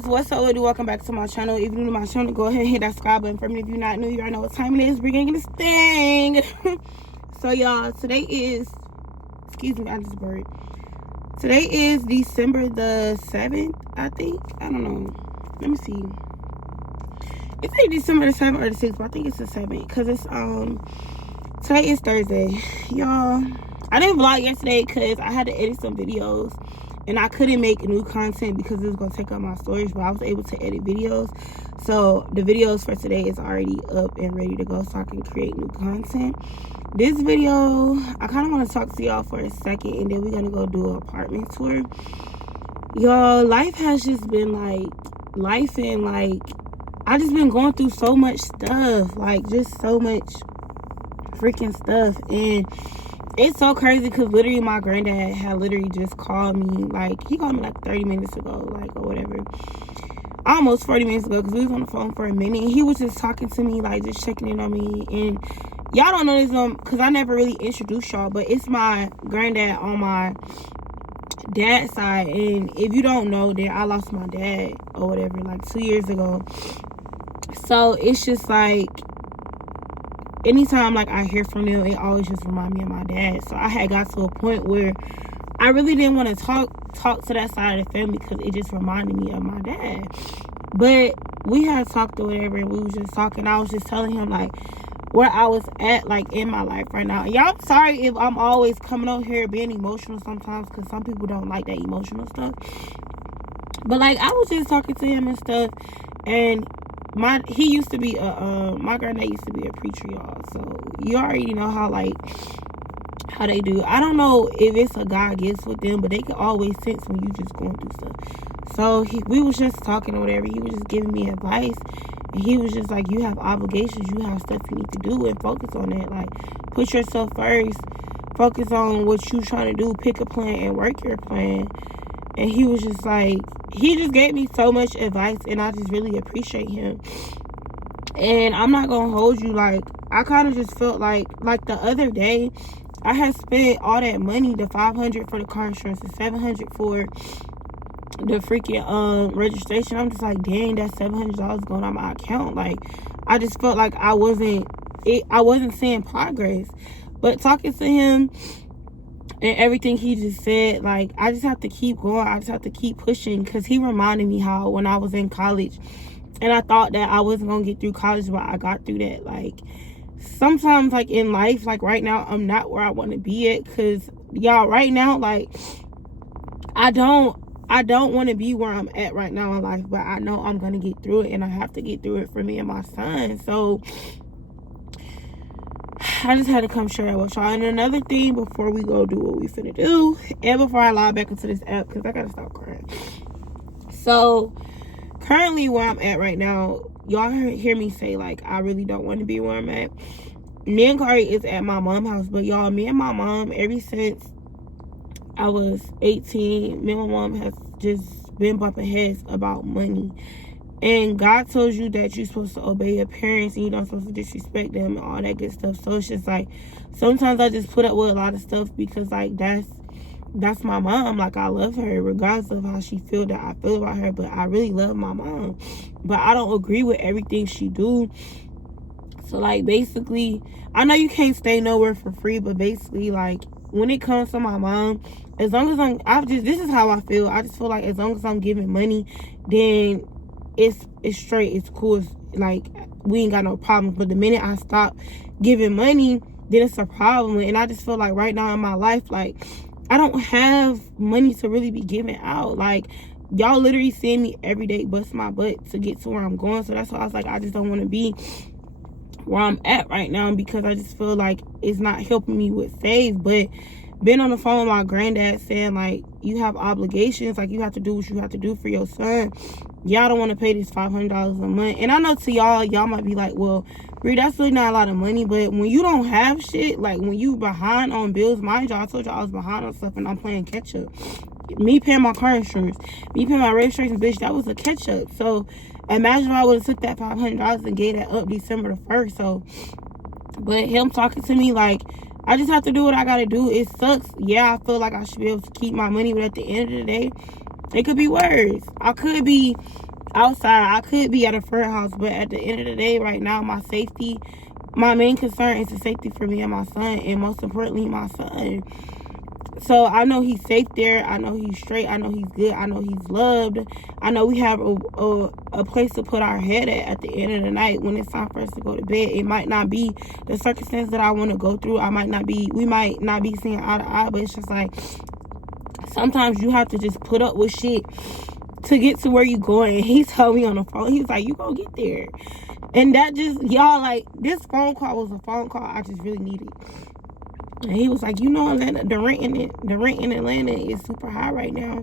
guys, what's up? Welcome back to my channel. If you're new to my channel, go ahead and hit that subscribe button for me. If you're not new, you already know what time it is. We're getting this thing. So y'all, today is, excuse me, I just burped. Today is December the 7th, I think. I don't know. Let me see. It's either December the 7th or the 6th, but I think it's the 7th because it's today is Thursday. Y'all, I didn't vlog yesterday because I had to edit some videos. And I couldn't make new content because it was going to take up my storage, but I was able to edit videos. So the videos for today is already up and ready to go so I can create new content. This video, I kind of want to talk to y'all for a second, and then we're going to go do an apartment tour. Y'all, life has just been like, I just been going through so much stuff, like just so much freaking stuff. And it's so crazy because literally my granddad had literally just called me. Like, he called me like 30 minutes ago, like, or whatever. Almost 40 minutes ago because we was on the phone for a minute. And he was just talking to me, like, just checking in on me. And y'all don't know this because I never really introduced y'all. But it's my granddad on my dad's side. And if you don't know, then I lost my dad or whatever, like 2 years ago. So it's just like, anytime like I hear from them, it always just remind me of my dad. So I had got to a point where I really didn't want to talk to that side of the family because it just reminded me of my dad. But we had talked or whatever, and we was just talking. I was just telling him like where I was at like in my life right now. And y'all, sorry if I'm always coming on here being emotional sometimes because some people don't like that emotional stuff. But like I was just talking to him and stuff, and he used to be my granddad used to be a preacher, y'all. So you already know how they do. I don't know if it's a God gift with them, but they can always sense when you just going through stuff. So we was just talking or whatever. He was just giving me advice, and he was just like, you have obligations, you have stuff you need to do, and focus on that. Like, put yourself first, focus on what you trying to do, pick a plan and work your plan. And he was just like, he just gave me so much advice, and I just really appreciate him. And I'm not gonna hold you, like, I kind of just felt like the other day, I had spent all that money, the $500 for the car insurance, the $700 for the freaking registration. I'm just like, dang, that's $700 going on my account. Like, I just felt like I wasn't seeing progress. But talking to him and everything he just said, like, I just have to keep going. I just have to keep pushing, because he reminded me how when I was in college and I thought that I wasn't gonna get through college, but I got through that. Like, sometimes like in life, like right now, I'm not where I want to be at, because y'all, right now, like, I don't want to be where I'm at right now in life, but I know I'm gonna get through it, and I have to get through it for me and my son. So I just had to come share that with y'all. And another thing before we go do what we finna do, and before I log back into this app, because I gotta stop crying. So currently where I'm at right now, y'all hear me say like I really don't want to be where I'm at. Me and Kari is at my mom's house, but y'all, me and my mom, ever since I was 18, me and my mom has just been bumping heads about money. And God told you that you're supposed to obey your parents, and you're not supposed to disrespect them and all that good stuff. So it's just like, sometimes I just put up with a lot of stuff because like that's my mom. Like, I love her regardless of how she feel that I feel about her, but I really love my mom. But I don't agree with everything she do. So like, basically, I know you can't stay nowhere for free, but basically, like, when it comes to my mom, as long as this is how I feel. I just feel like as long as I'm giving money, then it's straight, it's cool, it's like we ain't got no problems. But the minute I stop giving money, then it's a problem. And I just feel like right now in my life, like, I don't have money to really be giving out. Like, y'all literally seeing me every day bust my butt to get to where I'm going. So that's why I was like, I just don't want to be where I'm at right now, because I just feel like it's not helping me with save. But been on the phone with my granddad saying like, you have obligations, like you have to do what you have to do for your son. Y'all don't want to pay this $500 a month. And I know to y'all might be like, well, Bree, that's really not a lot of money. But when you don't have shit, like when you behind on bills, mind y'all, I told y'all I was behind on stuff and I'm playing catch up. Me paying my car insurance, me paying my registration, bitch, that was a catch up. So imagine if I would have took that $500 and gave that up December the 1st. So, but him talking to me like, I just have to do what I gotta do. It sucks. Yeah, I feel like I should be able to keep my money, but at the end of the day, it could be worse. I could be outside. I could be at a friend house, but at the end of the day, right now, my safety, my main concern is the safety for me and my son, and most importantly, my son. So I know he's safe there. I know he's straight. I know he's good. I know he's loved. I know we have a place to put our head at the end of the night when it's time for us to go to bed. It might not be the circumstance that I want to go through. We might not be seeing eye to eye, but it's just like sometimes you have to just put up with shit to get to where you going. And he told me on the phone, he was like, you gonna get there. And that just, y'all, like, this phone call was a phone call I just really needed. And he was like, you know, Atlanta, the rent in Atlanta is super high right now.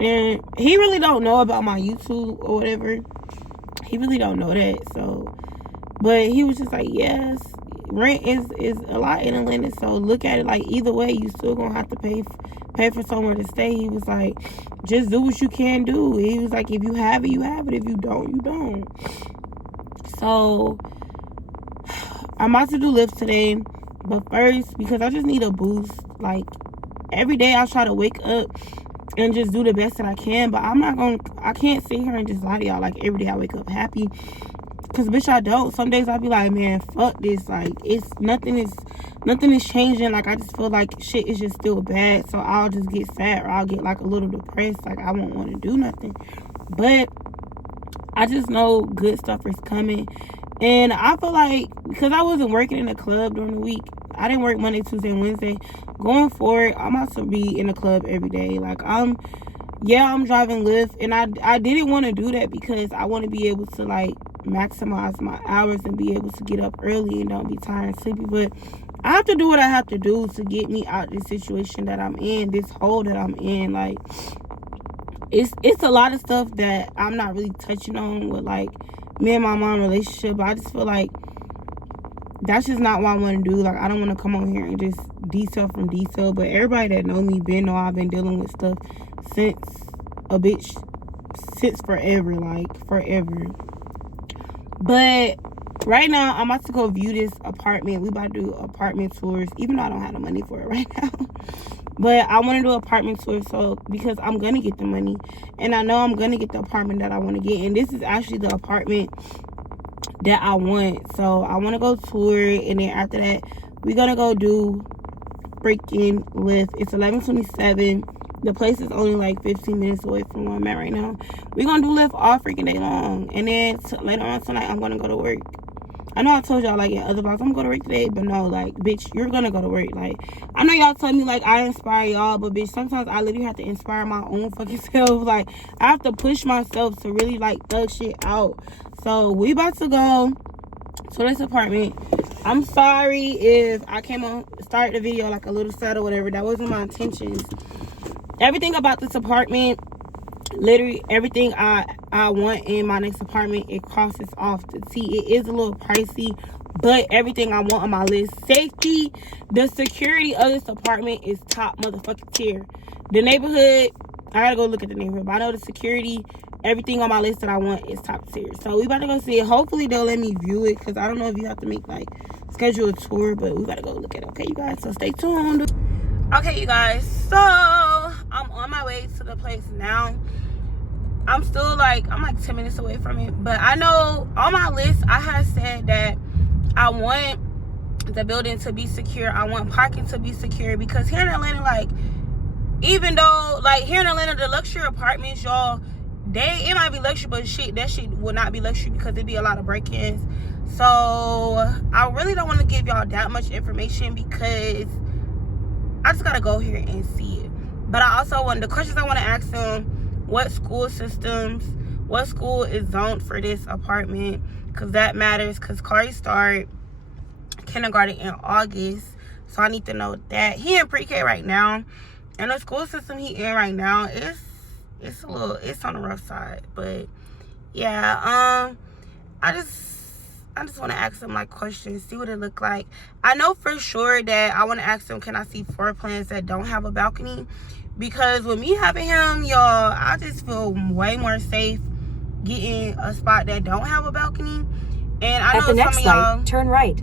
And he really don't know about my YouTube or whatever. He really don't know that. So, but he was just like, yes, rent is a lot in Atlanta. So look at it like either way, you still gonna have to pay for somewhere to stay. He was like, just do what you can do. He was like, if you have it, you have it. If you don't, you don't. So I'm about to do Lyft today. But first, because I just need a boost, like, every day I try to wake up and just do the best that I can, but I can't sit here and just lie to y'all, like, every day I wake up happy, because, bitch, I don't. Some days I be like, man, fuck this, like, nothing is changing, like, I just feel like shit is just still bad, so I'll just get sad, or I'll get, like, a little depressed, like, I won't want to do nothing, but I just know good stuff is coming. And I feel like, because I wasn't working in the club during the week, I didn't work Monday, Tuesday, and Wednesday. Going forward, I'm about to be in the club every day. Like, I'm driving Lyft, and I didn't want to do that because I want to be able to, like, maximize my hours and be able to get up early and don't be tired and sleepy. But I have to do what I have to do to get me out this situation that I'm in, this hole that I'm in. Like, it's a lot of stuff that I'm not really touching on with, like, me and my mom relationship, but I just feel like that's just not what I want to do. Like, I don't want to come on here and just detail from detail, but everybody that know me know I've been dealing with stuff since forever, like, forever. But right now, I'm about to go view this apartment. We about to do apartment tours, even though I don't have the money for it right now. But I want to do apartment tours, so because I'm going to get the money. And I know I'm going to get the apartment that I want to get. And this is actually the apartment that I want. So I want to go tour it. And then after that, we're going to go do freaking Lyft. It's 11:27. The place is only like 15 minutes away from where I'm at right now. We're going to do Lyft all freaking day long. And then later on tonight, I'm going to go to work. I know I told y'all, like, in other vlogs, I'm going to work today, but no, like, bitch, you're going to go to work. Like, I know y'all tell me, like, I inspire y'all, but, bitch, sometimes I literally have to inspire my own fucking self. Like, I have to push myself to really, like, thug shit out. So, we about to go to this apartment. I'm sorry if I came on, start the video, like, a little sad or whatever. That wasn't my intentions. Everything about this apartment, literally everything I want in my next apartment, it crosses off the T. It is a little pricey, but everything I want on my list. Safety, the security of this apartment is top motherfucking tier. The neighborhood, I gotta go look at the neighborhood, but I know the security, everything on my list that I want is top tier. So we about to go see it. Hopefully they'll let me view it, because I don't know if you have to make, like, schedule a tour, but we gotta go look at it. Okay, you guys, so stay tuned. Okay, you guys, so I'm on my way to the place now. I'm still like, I'm like 10 minutes away from it. But I know on my list, I had said that I want the building to be secure. I want parking to be secure. Because here in Atlanta, like, even though, like, here in Atlanta, the luxury apartments, y'all, it might be luxury, but that shit will not be luxury because it'd be a lot of break-ins. So, I really don't want to give y'all that much information because I just got to go here and see it. But I also want, the questions I want to ask them, what school is zoned for this apartment, because that matters, because Kari start kindergarten in August, so I need to know that. He in pre-K right now, and the school system he in right now it's on the rough side. But yeah, I just want to ask him, like, questions, see what it look like. I know for sure that I want to ask him, can I see floor plans that don't have a balcony? Because with me having him, y'all, I just feel way more safe getting a spot that don't have a balcony. And I know some of y'all, turn right.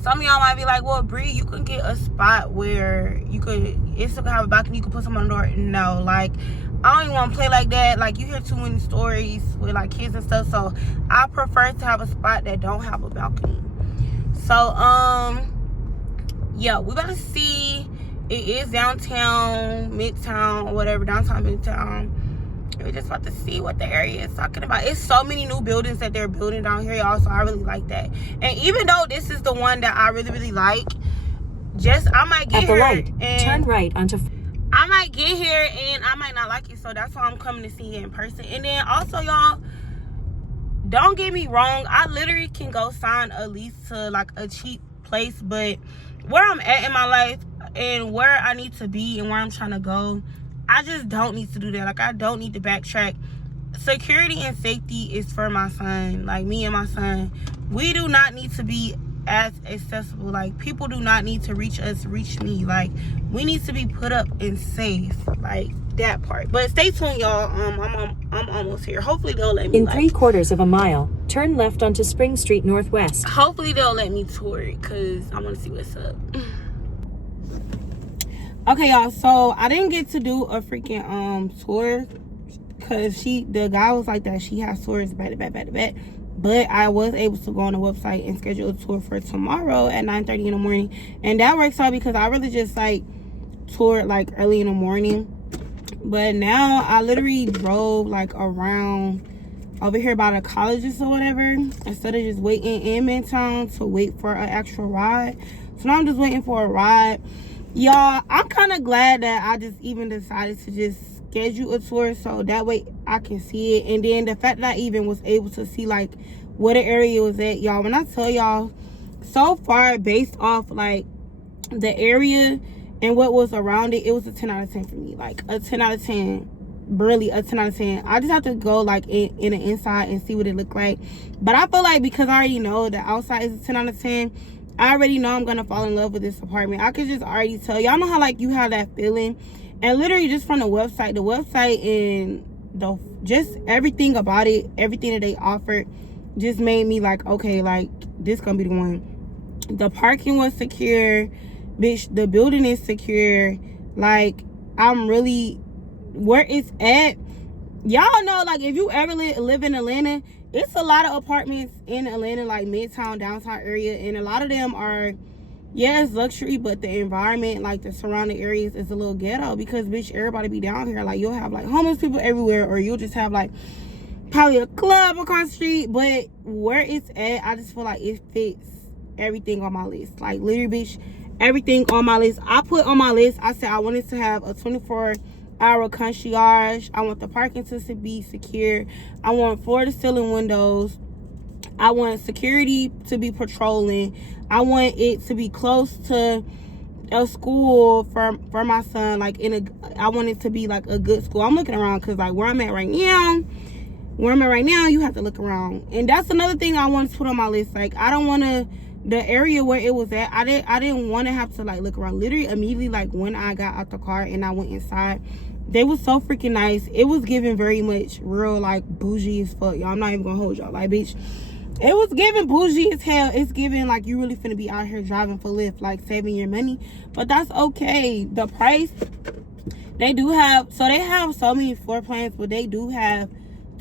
Some of y'all might be like, well, Bree, you can get a spot where it still can have a balcony, you can put someone on the door. No, like, I don't even want to play like that. Like, you hear too many stories with like kids and stuff, so I prefer to have a spot that don't have a balcony. So yeah, we about to see. It is downtown, midtown, or whatever, downtown, midtown. We're just about to see what the area is talking about. It's so many new buildings that they're building down here, y'all, so I really like that. And even though this is the one that I really, really like, I might get here and turn right onto... I might get here and I might not like it, so that's why I'm coming to see it in person. And then also, y'all, don't get me wrong, I literally can go sign a lease to like a cheap place, but where I'm at in my life and where I need to be and where I'm trying to go, I just don't need to do that. Like, I don't need to backtrack. Security and safety is for my son, like me and my son. We do not need to be as accessible. Like, people do not need to reach me. Like, we need to be put up and safe, like that part. But stay tuned, y'all. I'm almost here. Hopefully they'll let me. In 3/4 of a mile, turn left onto Spring Street Northwest. Hopefully they'll let me tour it, because I want to see what's up. Okay, y'all, so I didn't get to do a freaking tour because the guy was like that she has tours back to back, but I was able to go on the website and schedule a tour for tomorrow at 9:30 in the morning, and that works out because I really just like toured like early in the morning. But now I literally drove like around over here by the colleges or whatever, instead of just waiting in Midtown to wait for an actual ride. So now I'm just waiting for a ride. Y'all, I'm kind of glad that I just even decided to just schedule a tour, so that way I can see it. And then the fact that I even was able to see like where the area was at, y'all, when I tell y'all, so far based off like the area and what was around it, it was a 10 out of 10 for me. Like a 10 out of 10, really a 10 out of 10. I just have to go like in the inside and see what it looked like. But I feel like because I already know the outside is a 10 out of 10, I already know I'm gonna fall in love with this apartment. I could just already tell. Y'all know how like you have that feeling, and literally just from the website and just everything about it, everything that they offered just made me like, okay, like this gonna be the one. The parking was secure, bitch. The building is secure. Like, I'm really where it's at. Y'all know, like, if you ever live in Atlanta, it's a lot of apartments in Atlanta, like midtown, downtown area, and a lot of them are, yeah, it's luxury, but the environment, like the surrounding areas, is a little ghetto because, bitch, everybody be down here. Like, you'll have like homeless people everywhere, or you'll just have like probably a club across the street. But where it's at, I just feel like it fits everything on my list. Like, literally, bitch, everything on my list. I put on my list, I said I wanted to have a 24-hour concierge. I want the parking to be secure. I want floor-to-ceiling windows. I want security to be patrolling. I want it to be close to a school for my son. Like, I want it to be like a good school. I'm looking around because like where I'm at right now, you have to look around. And that's another thing I want to put on my list. Like, I don't want to, the area where it was at, I didn't want to have to like look around. Literally immediately, like when I got out the car and I went inside, they was so freaking nice. It was giving very much real like bougie as fuck, y'all. I'm not even gonna hold y'all. Like, bitch, it was giving bougie as hell. It's giving like you really finna be out here driving for Lyft, like saving your money. But that's okay. The price, they do have, so they have so many floor plans, but they do have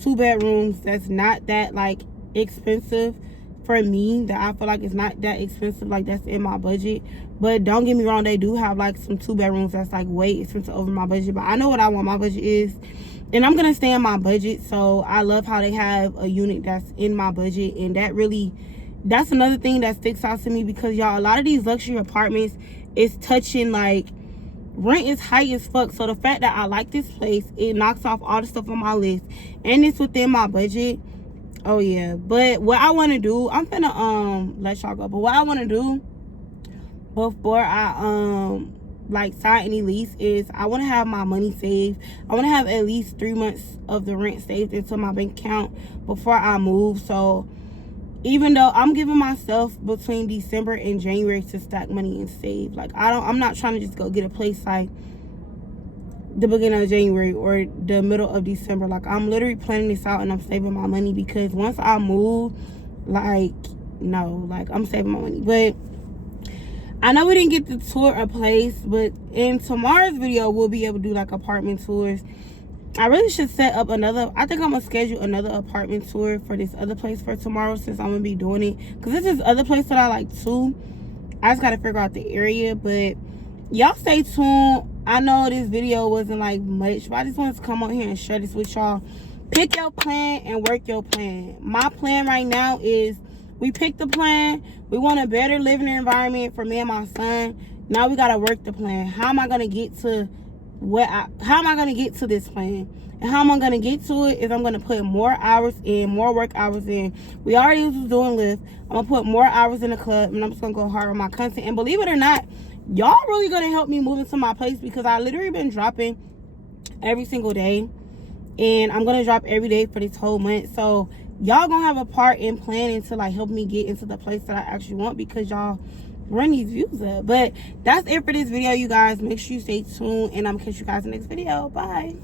2 bedrooms that's not that like expensive for me, that I feel like it's not that expensive, like that's in my budget. But don't get me wrong, they do have like some 2 bedrooms that's like way expensive over my budget. But I know what I want my budget is, and I'm gonna stay in my budget. So I love how they have a unit that's in my budget, and that's another thing that sticks out to me, because y'all, a lot of these luxury apartments is touching like rent is high as fuck. So the fact that I like this place, it knocks off all the stuff on my list, and it's within my budget. Oh yeah. But what I want to do, I'm finna let y'all go, but what I want to do before I like sign any lease is I want to have my money saved. I want to have at least 3 months of the rent saved into my bank account before I move. So even though I'm giving myself between December and January to stack money and save, like I'm not trying to just go get a place like the beginning of January or the middle of December. Like, I'm literally planning this out and I'm saving my money, because once I move, like, no, like, I'm saving my money. But I know we didn't get to tour a place, but in tomorrow's video we'll be able to do like apartment tours. I really should set up another. I think I'm gonna schedule another apartment tour for this other place for tomorrow, since I'm gonna be doing it, because this is other place that I like too. I just gotta figure out the area. But y'all stay tuned. I know this video wasn't like much, but I just wanted to come on here and share this with y'all. Pick your plan and work your plan. My plan right now is, we picked the plan. We want a better living environment for me and my son. Now we gotta work the plan. How am I gonna get to how am I gonna get to this plan? And how am I gonna get to it is, I'm gonna put more hours in, more work hours in. We already was doing Lyft. I'm gonna put more hours in the club, and I'm just gonna go hard on my content. And believe it or not, y'all really gonna help me move into my place, because I literally been dropping every single day, and I'm gonna drop every day for this whole month. So y'all gonna have a part in planning to like help me get into the place that I actually want, because y'all run these views up. But that's it for this video, you guys. Make sure you stay tuned, and I'm gonna catch you guys in the next video. Bye.